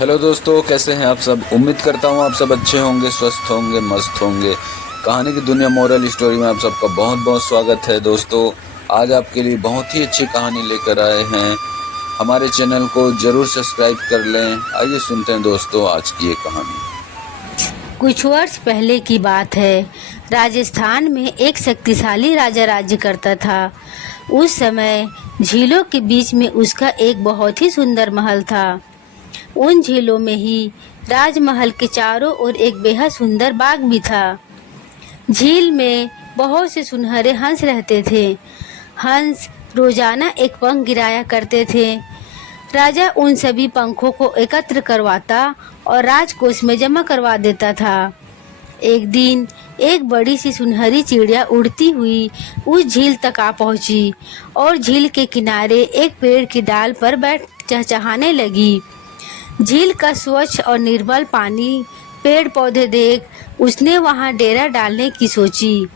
Hello दोस्तों, कैसे हैं आप सब। उम्मीद करता हूं आप सब अच्छे होंगे, स्वस्थ होंगे, मस्त होंगे। कहानी की दुनिया मोरल स्टोरी में आप सबका बहुत बहुत स्वागत है। दोस्तों, आज आपके लिए बहुत ही अच्छी कहानी लेकर आए हैं। हमारे चैनल को जरूर सब्सक्राइब कर लें। आइए सुनते हैं दोस्तों आज की ये कहानी। कुछ वर्ष पहले की बात है। राजस्थान में एक शक्तिशाली राजा राज्य करता था। उस समय झीलों के बीच में उसका एक बहुत ही सुंदर महल था। उन झीलों में ही राजमहल के चारों ओर एक बेहद सुंदर बाग भी था। झील में बहुत से सुनहरे हंस रहते थे। हंस रोजाना एक पंख गिराया करते थे। राजा उन सभी पंखों को एकत्र करवाता और राजकोष में जमा करवा देता था। एक दिन एक बड़ी सी सुनहरी चिड़िया उड़ती हुई उस झील तक आ पहुंची और झील के किनारे एक पेड़ की डाल पर बैठ चहचहाने लगी। झील का स्वच्छ और निर्मल पानी, पेड़ पौधे देख उसने वहां डेरा डालने की सोची,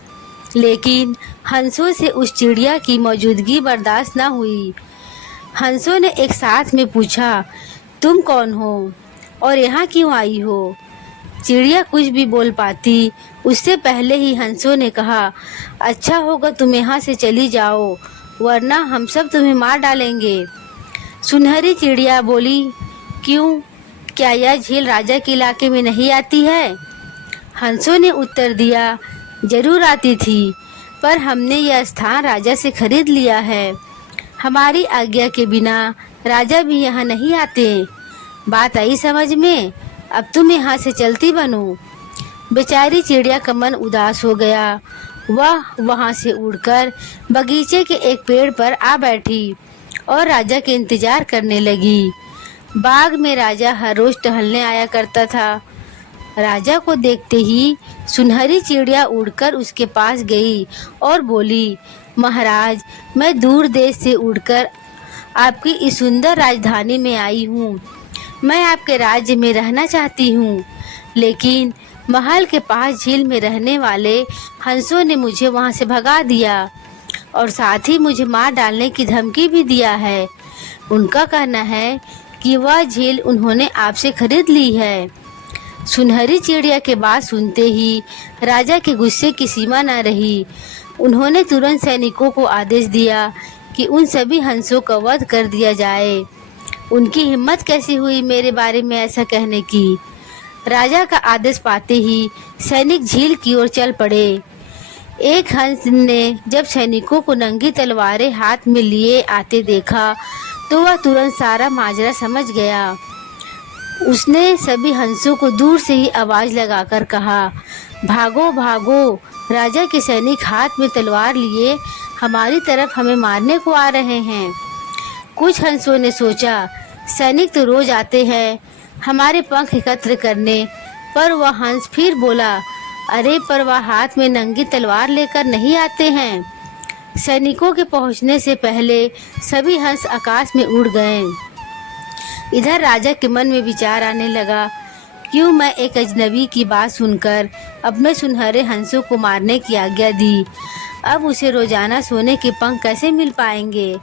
लेकिन हंसों से उस चिड़िया की मौजूदगी बर्दाश्त न हुई। हंसों ने एक साथ में पूछा, तुम कौन हो और यहाँ क्यों आई हो? चिड़िया कुछ भी बोल पाती उससे पहले ही हंसों ने कहा, अच्छा होगा तुम यहाँ से चली जाओ, वरना हम सब तुम्हें मार डालेंगे। सुनहरी चिड़िया बोली, क्यों, क्या यह झील राजा के इलाके में नहीं आती है? हंसों ने उत्तर दिया, जरूर आती थी, पर हमने यह स्थान राजा से खरीद लिया है। हमारी आज्ञा के बिना राजा भी यहाँ नहीं आते। बात आई समझ में? अब तुम यहाँ से चलती बनो। बेचारी चिड़िया का मन उदास हो गया। वह वहाँ से उड़कर बगीचे के एक पेड़ पर आ बैठी और राजा के इंतजार करने लगी। बाग में राजा हर रोज टहलने आया करता था। राजा को देखते ही सुनहरी चिड़िया उड़कर उसके पास गई और बोली, महाराज, मैं दूर देश से उड़कर आपकी इस सुंदर राजधानी में आई हूँ। मैं आपके राज्य में रहना चाहती हूँ, लेकिन महल के पास झील में रहने वाले हंसों ने मुझे वहाँ से भगा दिया और साथ ही मुझे मार डालने की धमकी भी दिया है। उनका कहना है कि वह झील उन्होंने आपसे खरीद ली है। सुनहरी चिड़िया के बात सुनते ही राजा के गुस्से की सीमा न रही। उन्होंने तुरंत सैनिकों को आदेश दिया कि उन सभी हंसों का वध कर दिया जाए। उनकी हिम्मत कैसी हुई मेरे बारे में ऐसा कहने की। राजा का आदेश पाते ही सैनिक झील की ओर चल पड़े। एक हंस ने जब सैनिकों को नंगी तलवारें हाथ में लिए आते देखा तो वह तुरंत सारा माजरा समझ गया। उसने सभी हंसों को दूर से ही आवाज लगाकर कहा, भागो भागो, राजा के सैनिक हाथ में तलवार लिए हमारी तरफ हमें मारने को आ रहे हैं। कुछ हंसों ने सोचा, सैनिक तो रोज आते हैं हमारे पंख एकत्र करने, पर वह हंस फिर बोला, अरे पर वह हाथ में नंगी तलवार लेकर नहीं आते हैं। सैनिकों के पहुंचने से पहले सभी हंस आकाश में उड़ गए। इधर राजा के मन में विचार आने लगा, क्यों मैं एक अजनबी की बात सुनकर अपने सुनहरे हंसों को मारने की आज्ञा दी। अब उसे रोजाना सोने के पंख कैसे मिल पाएंगे?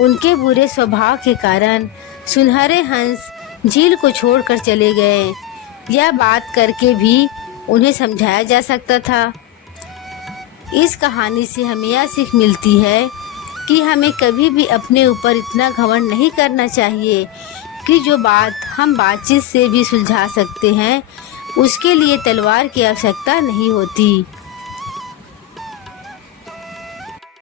उनके बुरे स्वभाव के कारण सुनहरे हंस झील को छोड़कर चले गए। यह बात करके भी उन्हें समझाया जा सकता था। इस कहानी से हमें यह सीख मिलती है कि हमें कभी भी अपने ऊपर इतना घमंड नहीं करना चाहिए कि जो बात हम बातचीत से भी सुलझा सकते हैं उसके लिए तलवार की आवश्यकता नहीं होती।